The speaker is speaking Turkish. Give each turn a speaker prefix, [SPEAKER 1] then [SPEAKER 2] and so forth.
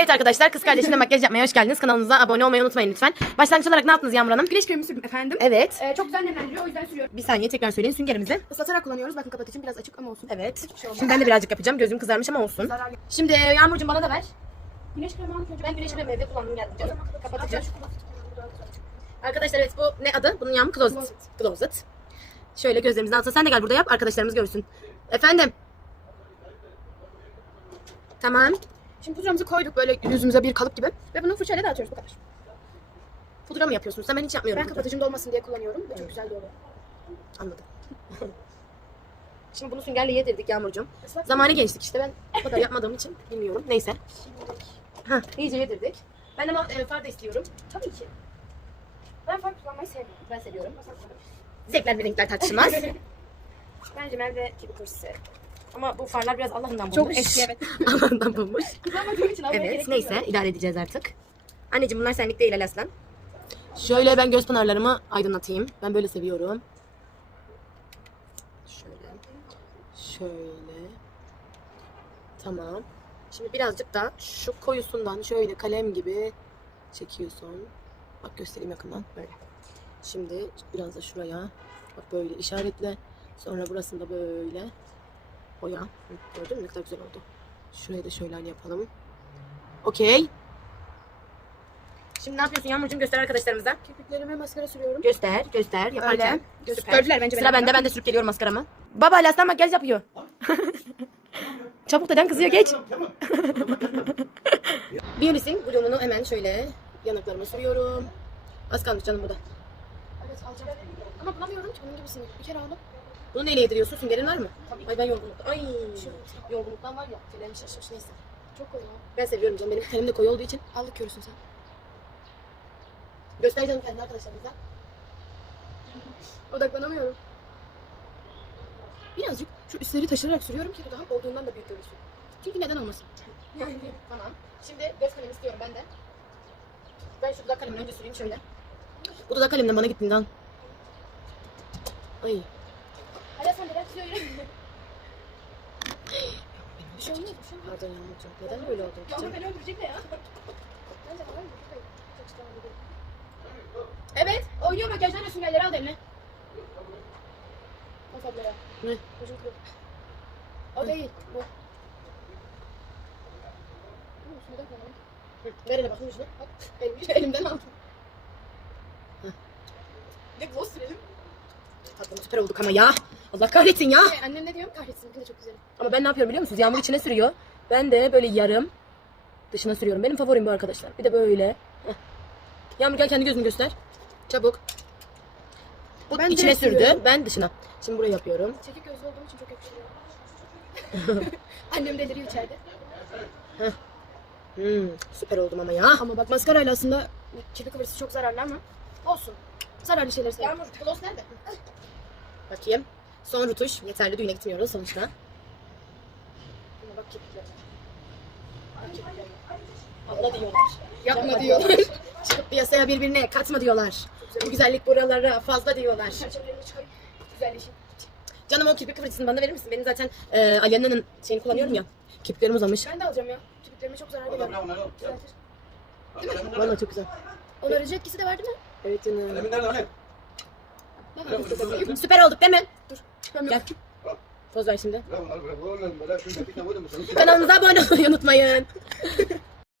[SPEAKER 1] Evet arkadaşlar kız kardeşimle makyaj yapmaya hoş geldiniz. Kanalımıza abone olmayı unutmayın lütfen. Başlangıç olarak ne yaptınız Yağmur Hanım?
[SPEAKER 2] Güneş kremi sürdüm efendim.
[SPEAKER 1] Evet.
[SPEAKER 2] Ee, çok güzel nemlendiriyor o yüzden sürüyorum.
[SPEAKER 1] Bir saniye tekrar söyleyin süngerimizi.
[SPEAKER 2] Islatarak kullanıyoruz. Bakın kapatıcım biraz açık ama olsun.
[SPEAKER 1] Evet.
[SPEAKER 2] Hiçbir şey olmaz.
[SPEAKER 1] Şimdi ben de birazcık yapacağım. Gözüm kızarmış ama olsun.
[SPEAKER 2] Zarar yok.
[SPEAKER 1] Şimdi e, Yağmurcuğum bana da ver.
[SPEAKER 2] Güneş kremi önce.
[SPEAKER 1] Ben güneş kremi evde kullandım geldim canım. Kapatacağım. Arkadaşlar evet bu ne adı? Bunun Yağmur Closet.
[SPEAKER 2] Closet.
[SPEAKER 1] Closet. Şöyle gözlerimizin altına. Sen de gel burada yap. Arkadaşlarımız görsün. Efendim. Tamam.
[SPEAKER 2] Şimdi pudramızı koyduk böyle yüzümüze bir kalıp gibi. Ve bunu fırçayla dağıtıyoruz bu kadar.
[SPEAKER 1] Pudra mı yapıyorsun? Sen ben hiç yapmıyorum.
[SPEAKER 2] Ben
[SPEAKER 1] pudra.
[SPEAKER 2] kapatıcım dolmasın diye kullanıyorum. Ve çok güzel oluyor.
[SPEAKER 1] Anladım. Şimdi bunu süngerle yedirdik Yağmurcuğum. Zamanı gençlik işte ben o kadar yapmadığım için bilmiyorum. Neyse. Ha, iyice yedirdik. Ben de ma- e, far da istiyorum.
[SPEAKER 2] Tabii ki. Ben fark kullanmayı sevmiyorum.
[SPEAKER 1] Ben seviyorum. Zevkler ve renkler tartışılmaz.
[SPEAKER 2] Bence Merve gibi kursi.
[SPEAKER 1] Ama bu farlar biraz Allah'ından bulmuş.
[SPEAKER 2] Çok eski evet.
[SPEAKER 1] Allah'ından bulmuş.
[SPEAKER 2] Kullanmadığım için almaya
[SPEAKER 1] Evet
[SPEAKER 2] gerek
[SPEAKER 1] neyse
[SPEAKER 2] yok.
[SPEAKER 1] idare edeceğiz artık. Anneciğim bunlar senlik değil Alaslan. Şöyle ben göz pınarlarımı aydınlatayım. Ben böyle seviyorum. Şöyle. Şöyle. Tamam. Şimdi birazcık da şu koyusundan şöyle kalem gibi çekiyorsun. Bak göstereyim yakından. Böyle. Şimdi biraz da şuraya. Bak böyle işaretle. Sonra burasında böyle. Boya. Hı, Gördün mü ne kadar güzel oldu. Şurayı da şöyle hani yapalım. Okey. Şimdi ne yapıyorsun Yağmurcuğum? Göster arkadaşlarımıza.
[SPEAKER 2] Kirpiklerime maskara sürüyorum.
[SPEAKER 1] Göster, göster. Yaparken.
[SPEAKER 2] Öyle.
[SPEAKER 1] Süper.
[SPEAKER 2] gördüler bence
[SPEAKER 1] Sıra bende, ben de sürüp geliyorum maskaramı. Baba Alaslan makyaj yapıyor. Çabuk deden kızıyor, geç. Biolis'in blumunu hemen şöyle yanaklarıma sürüyorum. Az kalmış canım bu da.
[SPEAKER 2] Evet alacağım. Ama bulamıyorum ki bunun gibisini. Bir kere aldım.
[SPEAKER 1] Bunu neyle yediriyorsun? Süngerin var mı?
[SPEAKER 2] Tabii.
[SPEAKER 1] Ay ben yorgunluktan. Ay yorgunluktan var ya. Tüylerim şaşırmış neyse.
[SPEAKER 2] Çok koyu.
[SPEAKER 1] Ben seviyorum canım. Benim tenim de koyu olduğu için.
[SPEAKER 2] Aldık görürsün sen.
[SPEAKER 1] Göster canım kendini arkadaşlarımıza.
[SPEAKER 2] Odaklanamıyorum. Birazcık şu üstleri taşırarak sürüyorum ki daha olduğundan da büyük görünsün. Çünkü neden olmasın?
[SPEAKER 1] Tamam. Şimdi göz kalemi istiyorum ben de. Ben şu dudak kalemini önce süreyim şöyle. Bu dudak kalemden bana gittiğinde al. Ay.
[SPEAKER 2] Hala sen neden sürüyorum? Bir şey olmaz, şey.
[SPEAKER 1] Pardon Yağmurcuğum. Neden böyle oldu?
[SPEAKER 2] Yağmur beni öldürecek ne ya? Bence falan mı? Çok değil. Evet, oynuyor makyajdan ve süngerleri al eline. Of abla ya.
[SPEAKER 1] Ne?
[SPEAKER 2] O değil, bu.
[SPEAKER 1] Ver hele bakayım yüzüne.
[SPEAKER 2] Bak, elim, elimden aldım. Bir de gloss sürelim.
[SPEAKER 1] Tatlım süper olduk ama ya. Allah kahretsin ya.
[SPEAKER 2] Ee, annem ne diyor? Kahretsin, bugün de çok güzel.
[SPEAKER 1] Ama ben ne yapıyorum biliyor musunuz? Yağmur içine sürüyor. Ben de böyle yarım dışına sürüyorum. Benim favorim bu arkadaşlar. Bir de böyle. Heh. Yağmur gel kendi gözünü göster. Çabuk. Bu
[SPEAKER 2] Ben
[SPEAKER 1] içine sürdü.
[SPEAKER 2] sürüyorum.
[SPEAKER 1] Ben dışına. Şimdi buraya yapıyorum.
[SPEAKER 2] Çekik gözlü olduğum için çok yakışıyor. Annem deliriyor içeride.
[SPEAKER 1] Hmm, süper oldum ama ya.
[SPEAKER 2] Ama bak maskarayla aslında kirpi kıvırcısı çok zararlı ama olsun. Zararlı şeyleri seviyorum.
[SPEAKER 1] Yağmur gloss nerede? Bakayım. Son rutuş. Yeterli düğüne gitmiyoruz sonuçta.
[SPEAKER 2] Ama bak.
[SPEAKER 1] Abla diyorlar.
[SPEAKER 2] Yapma diyorlar.
[SPEAKER 1] Çıkıp piyasaya birbirine katma diyorlar. Bu güzellik buralara fazla diyorlar.
[SPEAKER 2] Güzelleşin.
[SPEAKER 1] Canım o kirpik kıvırcısını bana verir misin? Benim zaten e, Aliyana'nın şeyini kullanıyorum ya. Kirpiklerim uzamış.
[SPEAKER 2] Ben de alacağım ya. Kirpiklerime çok zarar veriyor.
[SPEAKER 1] Vallahi çok güzel.
[SPEAKER 2] Onarıcı etkisi de var değil mi?
[SPEAKER 1] Evet canım.
[SPEAKER 2] Bak,
[SPEAKER 1] Süper olduk değil mi?
[SPEAKER 2] Dur.
[SPEAKER 1] Gel. Poz ver şimdi. Kanalımıza abone olmayı unutmayın.